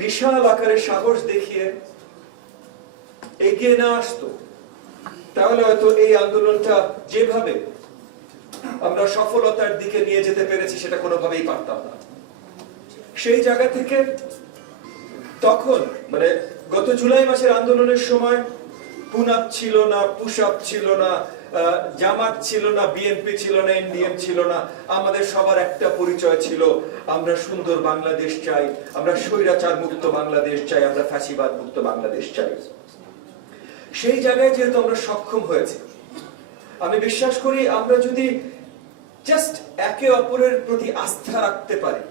বিশাল আকারের সাহস দেখিয়ে এগিয়ে না আসতো, তাহলে হয়তো এই আন্দোলনটা যেভাবে আমরা সফলতার দিকে নিয়ে যেতে পেরেছি সেটা কোনোভাবেই পারতাম না। সেই জায়গা থেকে তখন মানে গত জুলাই মাসের আন্দোলনের সময় পুনাপ ছিল না, পুশআপ ছিল না, জামাত ছিল না, বিএনপি ছিল না, এনডিএম ছিল না, আমাদের সবার একটা পরিচয় ছিল, আমরা সুন্দর বাংলাদেশ চাই, আমরা স্বৈরাচার মুক্ত বাংলাদেশ চাই, আমরা ফ্যাসিবাদ মুক্ত বাংলাদেশ চাই। সেই জায়গায় যেহেতু আমরা সক্ষম হয়েছি, আমি বিশ্বাস করি আমরা যদি জাস্ট একে অপরের প্রতি আস্থা রাখতে পারি,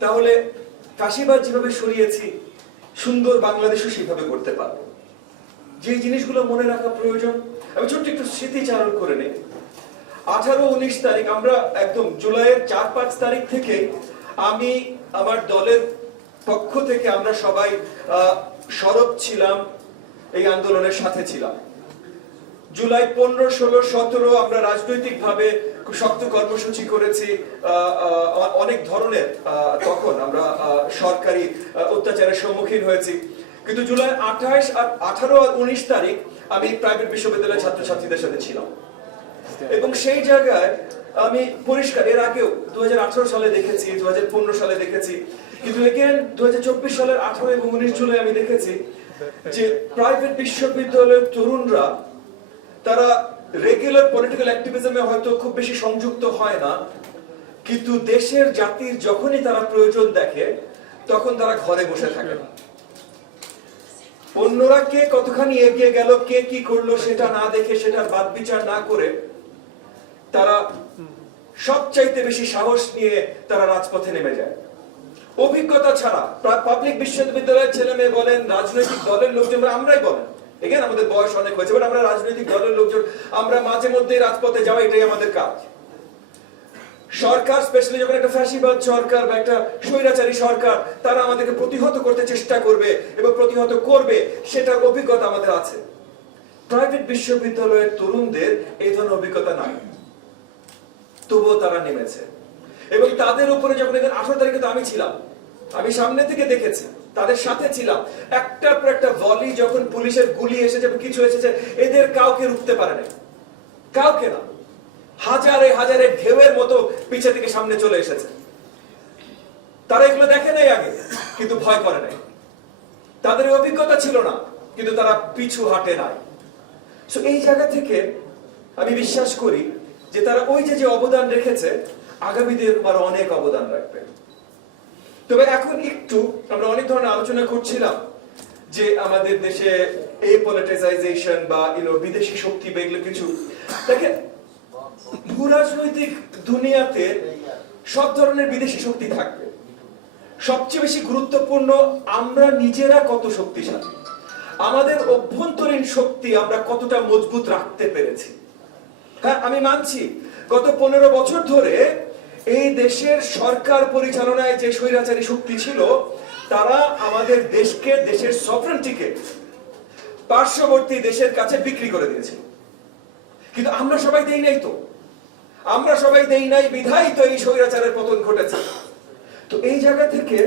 তাহলে ফ্যাসিবাদ যেভাবে সরিয়েছি সুন্দর বাংলাদেশও সেভাবে করতে পারবো। যে জিনিসগুলো মনে রাখা প্রয়োজন, আমি ছোট্ট একটু স্মৃতিচারণ করে নিই। 18-19 তারিখ, আমরা একদম জুলাইয়ের 4-5 তারিখ থেকে আমি আমার দলের পক্ষ থেকে আমরা সবাই সরব ছিলাম, এই আন্দোলনের সাথে ছিলাম। জুলাই 15, 16, 17 আমরা রাজনৈতিক ভাবে খুব শক্ত কর্মসূচি করেছি, অনেক ধরনের তখন আমরা সরকারি অত্যাচারের সম্মুখীন হয়েছি। কিন্তু জুলাই 28, 18 আর 19 তারিখ আমি প্রাইভেট বিশ্ববিদ্যালয়ের ছাত্রছাত্রীদের সাথে ছিলাম, এবং সেই জায়গায় আমি পরিষ্কার এর আগেও 2018 সালে দেখেছি, 2015 সালে দেখেছি, কিন্তু এগেন 2024 সালের 18 এবং 19 জুলাই আমি দেখেছি যে প্রাইভেট বিশ্ববিদ্যালয়ের তরুণরা তারা রেগুলার পলিটিক্যাল অ্যাক্টিভিজমে হয়তো খুব বেশি সংযুক্ত হয় না, কিন্তু দেশের জাতির যখনই তারা প্রয়োজন দেখে তখন তারা ঘরে বসে থাকে না। অন্যরা কে কতখানি এগিয়ে গেল, কে কি করলো সেটা না দেখে, সেটার বাদ বিচার না করে, তারা সবচাইতে বেশি সাহস নিয়ে তারা রাজপথে নেমে যায়। অভিজ্ঞতা ছাড়া পাবলিক বিশ্ববিদ্যালয়ের ছেলে মেয়ে বলেন, রাজনৈতিক দলের লোকজন, আমরাই বলেন, এখানে আমাদের বয়স অনেক হয়েছে, বাট আমরা রাজনৈতিক দলের লোকজন আমরা মাঝে মধ্যে রাজপথে যাওয়া, এটাই আমাদের কাজ। সরকার, স্পেশালি যখন একটা ফ্যাসিবাদ সরকার বা একটা স্বৈরাচারী সরকার, তারা আমাদেরকে প্রতিহত করতে চেষ্টা করবে এবং প্রতিহত করবে, সেটার অভিজ্ঞতা আমাদের আছে। প্রাইভেট বিশ্ববিদ্যালয়ের তরুণদের এই ধরনের অভিজ্ঞতা নাই, তবুও তারা নেমেছে। এবং তাদের উপরে যখন 18 তারিখে তো আমি ছিলাম, আমি সামনে থেকে দেখেছি, তাদের সাথে ছিলাম, একটার পর একটা ভলি যখন পুলিশের গুলি এসেছে, কিছু এসেছে, এদের কাউকে রুখতে পারে না, কাউকে না, হাজারে হাজারে ঢেউয়ের মতো পিছে থেকে সামনে চলে এসেছে। তারা এগুলো দেখে নাই আগে, কিন্তু ভয় করে নাই, তাদের অভিজ্ঞতা ছিল না, কিন্তু তারা পিছু হাঁটে নাই। সো এই জায়গা থেকে আমি বিশ্বাস করি যে তারা ওই যে অবদান রেখেছে, আগামী দিনে আরো অনেক অবদান রাখবে। তবে এখন একটু আমরা অনেক ধরনের আলোচনা করছিলাম যে আমাদের দেশে এই পলিটিসাইজেশন বা বিদেশি শক্তি বা এগুলো কিছু, দেখেন ভূরাজনৈতিক দুনিয়াতে সব ধরনের বিদেশি শক্তি থাকবে। সবচেয়ে বেশি গুরুত্বপূর্ণ আমরা নিজেরা কত শক্তিশালী, আমাদের অভ্যন্তরীণ শক্তি আমরা কতটা মজবুত রাখতে পেরেছি। হ্যাঁ, আমি মানছি গত 15 বছর ধরে এই দেশের সরকার পরিচালনায় যে স্বৈরাচারী শক্তি ছিল, তারা আমাদের দেশকে, দেশের সফরেনটিকে পার্শ্ববর্তী দেশের কাছে বিক্রি করে দিয়েছিল। কিন্তু আমরা সবাই দেই নাই, তো আমরা সবাই দেই নাই বিধায় তো এই স্বৈরাচারের পতন ঘটেছে। তো এই জায়গা থেকে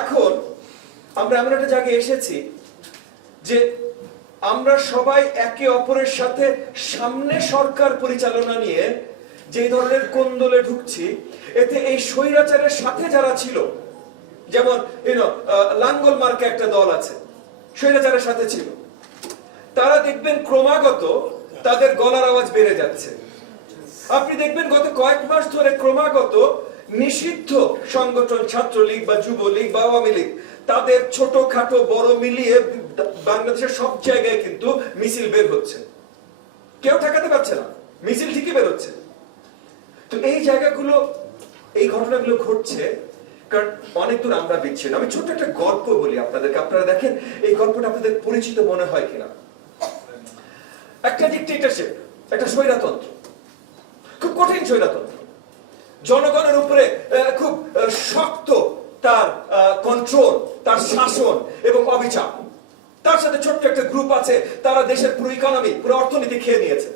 এখন আমরা এমন একটা জায়গায় এসেছি যে আমরা সবাই একে অপরের সাথে সামনে সরকার পরিচালনা নিয়ে যে ধরনের কোন্দলে ঢুকছি, এতে এই স্বৈরাচারের সাথে যারা ছিল, যেমন লাঙ্গল মার্কা একটা দল আছে, স্বৈরাচারের সাথে ছিল, তারা দেখবেন ক্রমাগত তাদের গলার আওয়াজ বেড়ে যাচ্ছে। আপনি দেখবেন গত কয়েক মাস ধরে ক্রমাগত নিষিদ্ধ সংগঠন, ছাত্রলীগ বা যুবলীগ বা আওয়ামী লীগ, তাদের ছোটখাটো বড় মিলিয়ে বাংলাদেশের সব জায়গায় কিন্তু মিছিল বের হচ্ছে, কেউ ঠেকাতে পারছে না, মিছিল ঠিকই বের হচ্ছে। তো এই জায়গাগুলো, এই ঘটনাগুলো ঘটছে কারণ অনেক দূর আমরা বিচ্ছিন্ন। আমি ছোট একটা গল্প বলি আপনাদেরকে, আপনারা দেখেন এই গল্পটা আপনাদের পরিচিত মনে হয় কিনা। একটা ডিক্টেটরশিপ, একটা স্বৈরতন্ত্র, খুব কঠিন স্বৈরতন্ত্র, জনগণের উপরে খুব শক্ত তার কন্ট্রোল, তার শাসন এবং অবিচার। তার সাথে ছোট্ট একটা গ্রুপ আছে, তারা দেশের পুরো ইকোনমি, পুরো অর্থনীতি খেয়ে নিয়েছে,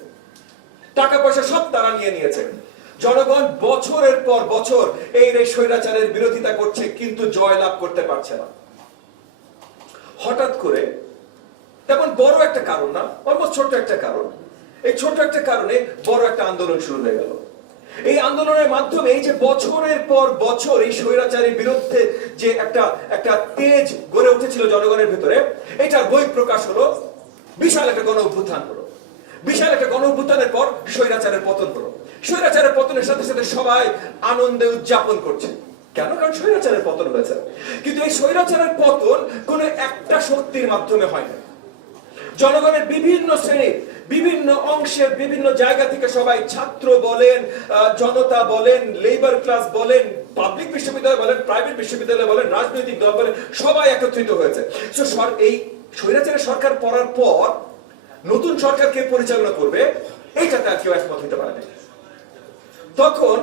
টাকা পয়সা সব তারা নিয়ে নিয়েছে। জনগণ বছরের পর বছর এই স্বৈরাচারের বিরোধিতা করছে, কিন্তু জয়লাভ করতে পারছে না। হঠাৎ করে, তেমন বড় একটা কারণ না, অলমোস্ট ছোট্ট একটা কারণ, এই ছোট্ট একটা কারণে বড় একটা আন্দোলন শুরু হয়ে গেল। এই আন্দোলনের মাধ্যমে এই যে বছরের পর বছর এই স্বৈরাচারের বিরুদ্ধে যে একটা তেজ গড়ে উঠেছিল জনগণের ভিতরে, এটার বহিঃপ্রকাশ হলো, বিশাল একটা গণ অভ্যুত্থান হলো। বিশাল একটা গণ অভ্যুত্থানের পর স্বৈরাচারের পতন হলো। স্বৈরাচারের পতনের সাথে সাথে সবাই আনন্দে উদযাপন করছে। কেন? কারণ স্বৈরাচারের পতন হয়েছে। কিন্তু এই স্বৈরাচারের পতন কোন একটা শক্তির মাধ্যমে হয় না। জনগণের বিভিন্ন শ্রেণীর, বিভিন্ন অংশের, বিভিন্ন জায়গা থেকে সবাই, ছাত্র বলেন, জনতা বলেন, লেবার ক্লাস বলেন, পাবলিক বিশ্ববিদ্যালয় বলেন, প্রাইভেট বিশ্ববিদ্যালয় বলেন, রাজনৈতিক দল বলেন, সবাই একত্রিত হয়েছে। এই স্বৈরাচারের সরকার পড়ার পর নতুন সরকারকে পরিচালনা করবে, এইটাতে আর কেউ একমত হতে পারে না। তখন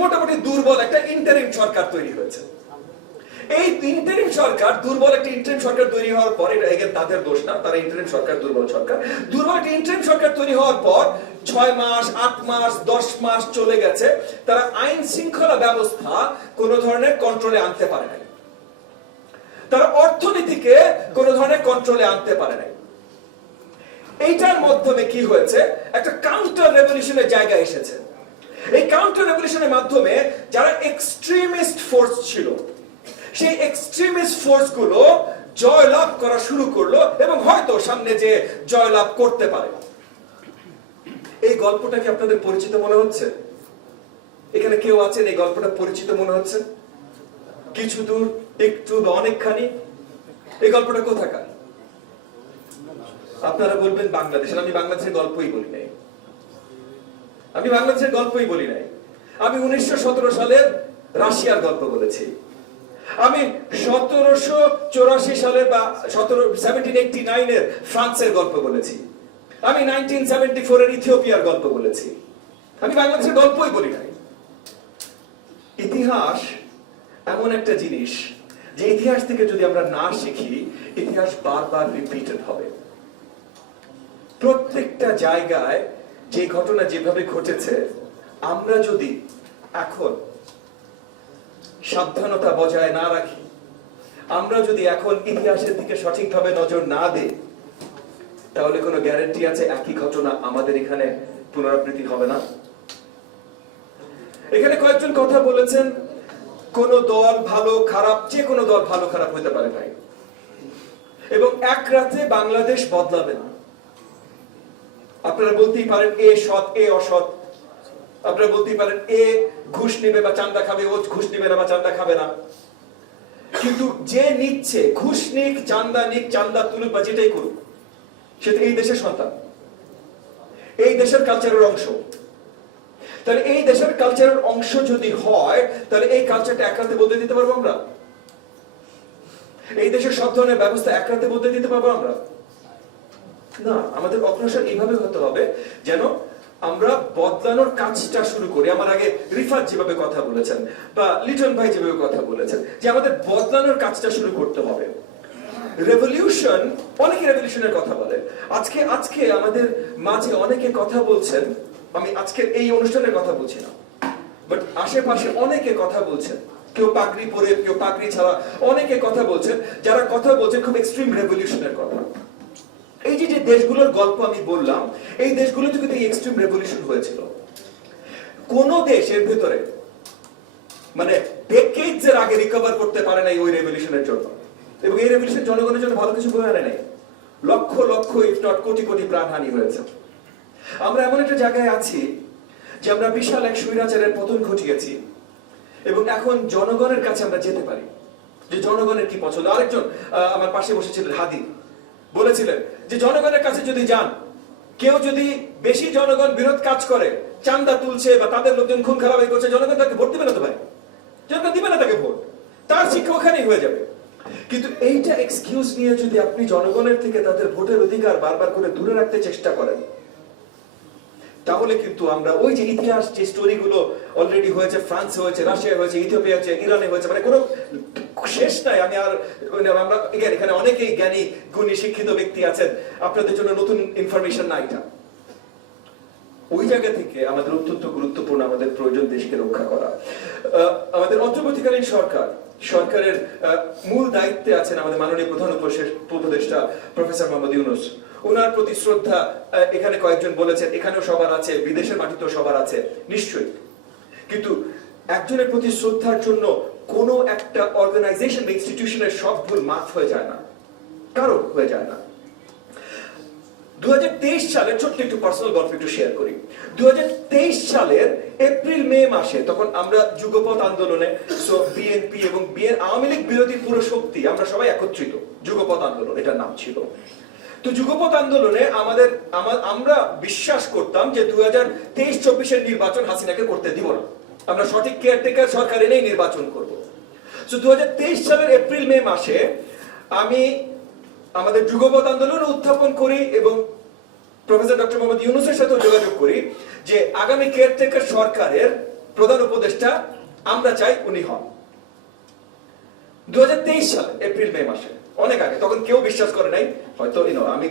মোটামুটি দুর্বল একটা ইন্টারিম সরকার তৈরি হয়েছে। এই ইন্টারিম সরকার, দুর্বল একটা ইন্টারিম সরকার তৈরি হওয়ার পর, এটা এগেন তাদের দোষ না, তারা ইন্টারিম সরকার, দুর্বল সরকার, দুর্বল একটা ইন্টারিম সরকার তৈরি হওয়ার পর 6 মাস, 8 মাস, 10 মাস চলে গেছে, তারা আইন শৃঙ্খলা ব্যবস্থা কোন ধরনের কন্ট্রোলে আনতে পারে নাই। তারা অর্থনীতিকে কোন ধরনের কন্ট্রোলে আনতে পারে নাই। এইটার মাধ্যমে কি হয়েছে? একটা কাউন্টার রেভলিউশনের জায়গা এসেছে। এই কাউন্টার রেভলিউশনের মাধ্যমে যারা এক্সট্রিমিস্ট ফোর্স ছিল, সেই এক্সট্রিমিস্ট ফোর্স গুলো জয়লাভ করা শুরু করলো, এবং হয়তো সামনে যে জয়লাভ করতে পারে। এই গল্পটা কি আপনাদের পরিচিত মনে হচ্ছে? এখানে কেউ আছেন এই গল্পটা পরিচিত মনে হচ্ছে? কিছু দূর, একটু বা অনেকখানি? এই গল্পটা কোথাকার? আপনারা বলবেন বাংলাদেশের। আমি বাংলাদেশের গল্পই বলি নাই, আমি বাংলাদেশের গল্পই বলি নাই। আমি 1917 সালের রাশিয়ার গল্প বলেছি। আমি 1784 সালের বা 1789 এর ফ্রান্সের গল্প বলেছি। আমি 1974 এর ইথিওপিয়ার গল্প বলেছি। আমি বাংলাদেশের গল্পই বলি নাই। ইতিহাস এমন একটা জিনিস যে ইতিহাস থেকে যদি আমরা না শিখি, ইতিহাস বারবার রিপিটেড হবে। প্রত্যেকটা জায়গায় যে ঘটনা যেভাবে ঘটেছে, আমরা যদি এখন সাবধানতা বজায় না রাখি, আমরা যদি এখন ইতিহাসের দিকে সঠিকভাবে নজর না দিই, তাহলে কোনো গ্যারান্টি আছে একই ঘটনা আমাদের এখানে পুনরাবৃত্তি হবে না? এখানে কয়েকজন কথা বলেছেন, কোন দল ভালো খারাপ, যে কোনো দল ভালো খারাপ হতে পারে ভাই, এবং এক রাতে বাংলাদেশ বদলাবে না। আপনারা বলতেই পারেন এ সৎ, এ অসৎ। আপনারা বলতেই পারেন এ ঘুষ নেবে বা চাঁদা খাবে, ও ঘুষ নেবে না বা চাঁদা খাবে না। কিন্তু যে নিচ্ছে, ঘুষ নিক, চাঁদা নিক, চাঁদা তুলুক বা যেটাই করুক, সে তো এই দেশের সন্তান, এই দেশের কালচারের অংশ। তাহলে এই দেশের কালচারের অংশ যদি হয়, তাহলে এই কালচারটা এক রাতে বদলে দিতে পারবো আমরা? এই দেশের সব ধরনের ব্যবস্থা এক রাতে বদলে দিতে পারবো আমরা? না। আমাদের অগ্রসর এইভাবে হতে হবে যেন আমরা বদলানোর কাজটা শুরু করি। আমার আগে রিফাত যেভাবে কথা বলেছেন, বা লিটন ভাই যেভাবে কথা বলেছেন, যে আমাদের বদলানোর কাজটা শুরু করতে হবে। রেভলিউশন, অনেকে রেভলিউশনের কথা বলে। আজকে আমাদের মাঝে অনেকে কথা বলছেন, আমি আজকে এই অনুষ্ঠানের কথা বলছি না, বাট আশেপাশে অনেকে কথা বলছেন, কেউ পাগড়ি পরে, কেউ পাগড়ি ছাড়া, অনেকে কথা বলছেন, যারা কথা বলছেন খুব এক্সট্রিম রেভলিউশনের কথা। এই যে দেশগুলোর গল্প আমি বললাম, এই দেশগুলোতে কিন্তু এই এক্সট্রিম রেভলিউশন হয়েছিল। কোন দেশের ভিতরে মানে ডেকেডস এর আগে রিকভার করতে পারে নাই ওই রেভলিউশনের জন্য, এবং এই রেভলিউশন জনগণের জন্য ভালো কিছু বয়ে আনে নাই। লক্ষ লক্ষ, ইফ নট কোটি কোটি প্রাণহানি হয়েছে। আমরা এমন একটা জায়গায় আছি যে আমরা বিশাল এক স্বৈরাচারের পতন ঘটিয়েছি, এবং এখন জনগণের কাছে আমরা যেতে পারি যে জনগণের কি পছন্দ। আরেকজন আমার পাশে বসেছিলেন, হাদি, বলেছিলেন যে জনগণের কাছে যদি যান, কেউ যদি বেশি জনগণ বিরোধ কাজ করে, চাঁদা তুলছে বা তাদের লোকজন খুন খারাপি করছে, জনগণ তাকে ভোট দিবে না তো ভাই, জনগণ দিবে না তাকে ভোট, তার শিক্ষা ওখানেই হয়ে যাবে। কিন্তু এইটা এক্সকিউজ নিয়ে যদি আপনি জনগণের থেকে তাদের ভোটের অধিকার বারবার করে দূরে রাখতে চেষ্টা করেন, তাহলে কিন্তু আমরা ওই যে ইতিহাস, যে স্টোরিগুলো অলরেডি হয়েছে, ফ্রান্সে হয়েছে, রাশিয়া হয়েছে, ইথিওপিয়া হয়েছে, ইরানে হয়েছে, মানে কোনো শেষ নাই। আমরা এখানে অনেকেই জ্ঞানী, গুণী, শিক্ষিত ব্যক্তি আছেন, আপনাদের জন্য নতুন ইনফরমেশন না এটা। ওই জায়গা থেকে আমাদের অত্যন্ত গুরুত্বপূর্ণ, আমাদের প্রয়োজন দেশকে রক্ষা করা। আমাদের অন্তর্বর্তীকালীন সরকারের মূল দায়িত্বে আছেন আমাদের মাননীয় প্রধান উপদেষ্টা প্রফেসর মোহাম্মদ ইউনূস। ওনার প্রতি শ্রদ্ধা এখানে কয়েকজন বলেছেন, এখানেও সবার আছে, বিদেশের মাটিতেও সবার আছে, নিশ্চয়ই। কিন্তু একজনের প্রতি শ্রদ্ধার জন্য কোন একটা অর্গানাইজেশন বা ইনস্টিটিউশনের সব ভুল মাফ হয়ে যায় না, কারো হয়ে যায় না। 2023 সালে ছোট্ট একটু পার্সোনাল গল্প একটু শেয়ার করি। 2023 সালের এপ্রিল মে মাসে, তখন আমরা যুগপৎ আন্দোলনে, বিএনপি এবং আওয়ামী লীগ বিরোধী পুরো শক্তি আমরা সবাই একত্রিত, যুগপৎ আন্দোলন এটার নাম ছিল। তো যুগপৎ আন্দোলনে আমরা বিশ্বাস করতাম যে 2023-24 নির্বাচন হাসিনাকে করতে দিব না, আমরা সঠিক কেয়ারটেকার সরকার এনেই নির্বাচন করব। 2023 সালের এপ্রিল মে মাসে আমি আমাদের যুগপৎ আন্দোলন উত্থাপন করি এবং প্রফেসর ডক্টর মোহাম্মদ ইউনূসের সাথে যোগাযোগ করি যে আগামী কেয়ারটেকার সরকারের প্রধান উপদেষ্টা আমরা চাই উনি হন। 2023 সালে এপ্রিল মে মাসে, অনেক আগে, তখন কেউ বিশ্বাস করে নাই, হয়তো আমি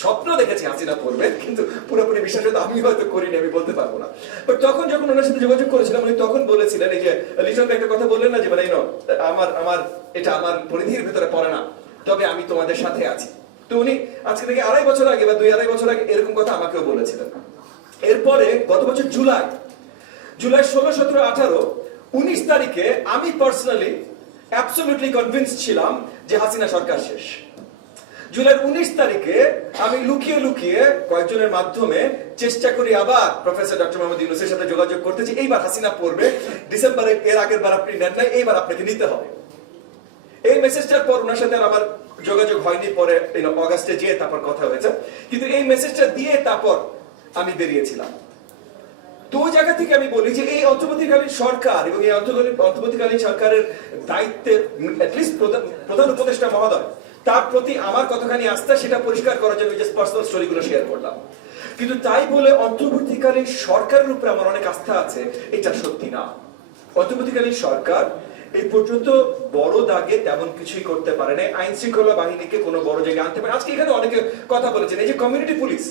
স্বপ্ন দেখেছি হাসিনা পড়বে, কিন্তু পুরোপুরি বিশ্বাস হয়তো আমি হয়তো করিনি, আমি বলতে পারবো না। বাট তখন যখন ওনার সাথে যোগাযোগ করেছিলাম, উনি তখন বলেছিলেন, এই যে লিটন একটা কথা বললেন না যে এটা আমার পরিধির ভিতরে পড়ে না, তবে আমি তোমাদের সাথে আছি। তো উনি আজকে থেকে 2.5 বছর আগে বা 2-2.5 বছর আগে এরকম কথা আমাকেও বলেছিলেন। এরপরে গত বছর জুলাই 16, 17, 18, 19 তারিখে আমি পার্সোনালি অ্যাবসলিউটলি কনভিন্সড ছিলাম যে হাসিনা সরকার শেষ। জুলাই 19 তারিখে আমি লুকিয়ে লুকিয়ে কয়েকজনের মাধ্যমে চেষ্টা করি আবার প্রফেসর ডক্টর মোহাম্মদ ইউনূসের সাথে যোগাযোগ করতেছি, এইবার হাসিনা পড়বে, ডিসেম্বরে এর আগের বার আপনি নেন নাই, এইবার আপনাকে নিতে হবে। এই মেসেজটার পর ওনার সাথে আমার যোগাযোগ হয়নি, পরে অগাস্টে যেয়ে তারপর কথা হয়েছে, কিন্তু এই মেসেজটা দিয়ে তারপর আমি বেরিয়েছিলাম। তো ওই জায়গা থেকে আমি বলি যে এই অন্তর্বর্তীকালীন সরকার এবং এই অন্তর্বর্তীকালীন সরকারের দায়িত্বে অ্যাটলিস্ট প্রধান উপদেষ্টা মহোদয়, তার প্রতি আমার কতখানি আস্থা সেটা পরিষ্কার করার জন্য যে পার্সোনাল স্টোরিগুলো শেয়ার করলাম। কিন্তু তাই বলে অন্তর্বর্তীকালীন সরকারের উপরে আমার অনেক আস্থা আছে, এটা সত্যি না। অন্তর্বর্তীকালীন সরকার এই পর্যন্ত বড় দাগে তেমন কিছুই করতে পারে না, আইন শৃঙ্খলা বাহিনীকে কোনো বড় জায়গায় আনতে পারে। আজকে এখানে অনেকে কথা বলেছেন এই যে কমিউনিটি পুলিশ,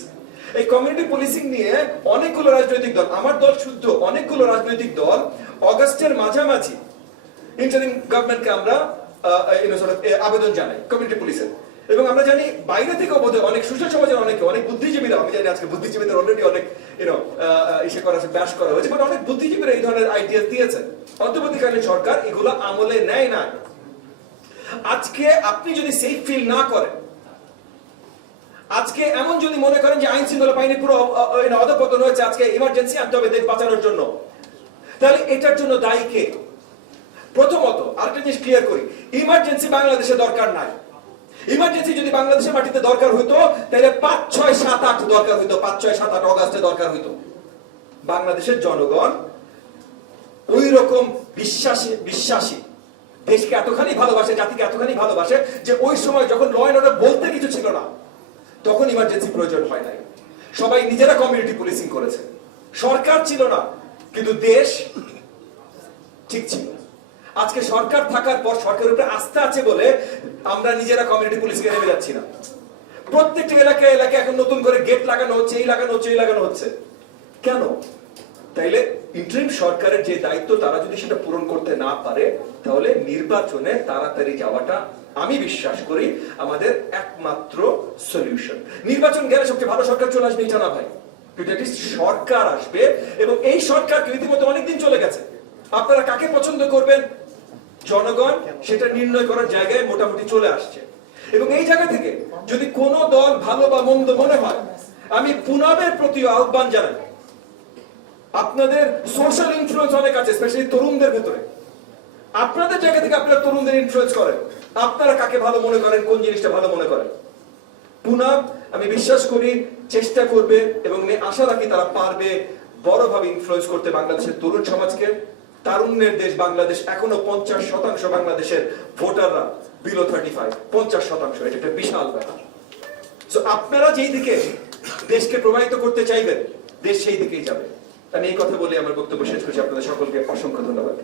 এই কমিউনিটি পুলিশিং নিয়ে অনেকগুলো রাজনৈতিক দল, আমার দল শুদ্ধ, অনেকগুলো রাজনৈতিক দল অগাস্টের মাঝামাঝি ইন্টারিম গভর্নমেন্টকে আমরা আবেদন জানাই কমিউনিটি পুলিশের। এবং আমরা জানি বাইরে থেকেও বোধহয় অনেক সুশীল সমাজের অনেক বুদ্ধিজীবীরা, আমি জানি আজকে বুদ্ধিজীবীদের অলরেডি অনেক ইসে করা হয়েছে, ব্যাশ করা হয়েছে, বাট অনেক বুদ্ধিজীবীরা এই ধরনের আইডিয়া দিয়েছেন। অন্তর্বর্তীকালীন সরকার এগুলো আমলে নেয় না। আজকে আপনি যদি সেফ ফিল না করেন, আজকে এমন যদি মনে করেন যে আইন শৃঙ্খলা বাহিনী পুরো অধঃপতন হয়েছে, আজকে ইমার্জেন্সি আনতে হবে দেশ বাঁচানোর জন্য, তাহলে এটার জন্য দায়ী কে? প্রথমত আরেকটা জিনিস ক্লিয়ার করি, ইমার্জেন্সি বাংলাদেশে দরকার নাই। ইমার্জেন্সি যদি বাংলাদেশের মাটিতে দরকার হইতো তাহলে 5, 6, 7, 8 দরকার হইতো, 5, 6, 7, 8 অগাস্টে দরকার হইতো। বাংলাদেশের জনগণ ওই রকম বিশ্বাসী, দেশকে এতখানি ভালোবাসে, জাতিকে এতখানি ভালোবাসে যে ওই সময় যখন ল এন্ড অর্ডার বলতে কিছু ছিল না, তখন ইমার্জেন্সি প্রয়োজন হয় নাই। সবাই নিজেরা কমিউনিটি পুলিশিং করেছে, সরকার ছিল না, কিন্তু দেশ ঠিক ছিল। আজকে সরকার থাকার পর সরকারের উপরে আস্থা আছে বলে আমরা নিজেরা কমিউনিটি পুলিশকে নেমে যাচ্ছি না। প্রত্যেকটা এলাকায় এখন নতুন করে গেট লাগানো হচ্ছে, এই লাগানো হচ্ছে। কেন? তাইলে ইন্টারিম সরকারের যে দায়িত্ব, তারা যদি সেটা পূরণ করতে না পারে, তাহলে নির্বাচনে তাড়াতাড়ি যাওয়াটা আমি বিশ্বাস করি আমাদের একমাত্র সলিউশন। নির্বাচন গেলে সবচেয়ে ভালো সরকার চলে আসবে এটা না ভাই, কিন্তু সরকার আসবে, এবং এই সরকার রীতিমতো অনেকদিন চলে গেছে। আপনারা কাকে পছন্দ করবেন, জনগণ সেটা নির্ণয় করার জায়গায় মোটামুটি চলে আসছে। এবং এই জায়গা থেকে যদি কোনো দল ভালো বা মন্দ মনে হয়, আমি পুনবের প্রতি আহ্বান জানাই, আপনাদের সোশ্যাল ইনফ্লুয়েন্স অনেক আছে, স্পেশালি তরুণদের ভেতরে। আপনাদের জায়গা থেকে আপনারা তরুণদের ইনফ্লুয়েন্স করেন, আপনারা কাকে ভালো মনে করেন, কোন জিনিসটা ভালো মনে করেন। পুনব আমি বিশ্বাস করি চেষ্টা করবে, এবং আমি আশা রাখি তারা পারবে বড়ভাবে ইনফ্লুয়েন্স করতে বাংলাদেশের তরুণ সমাজকে। তারুণ্যের দেশ বাংলাদেশ, এখনো 50% বাংলাদেশের ভোটাররা বিলো 35, 50%, এটা একটা বিশাল ব্যাপার। সো আপনারা যেই দিকে দেশকে প্রবাহিত করতে চাইবেন, দেশ সেই দিকেই যাবে। আমি এই কথা বলে আমার বক্তব্য শেষ করছি। আপনাদের সকলকে অসংখ্য ধন্যবাদ।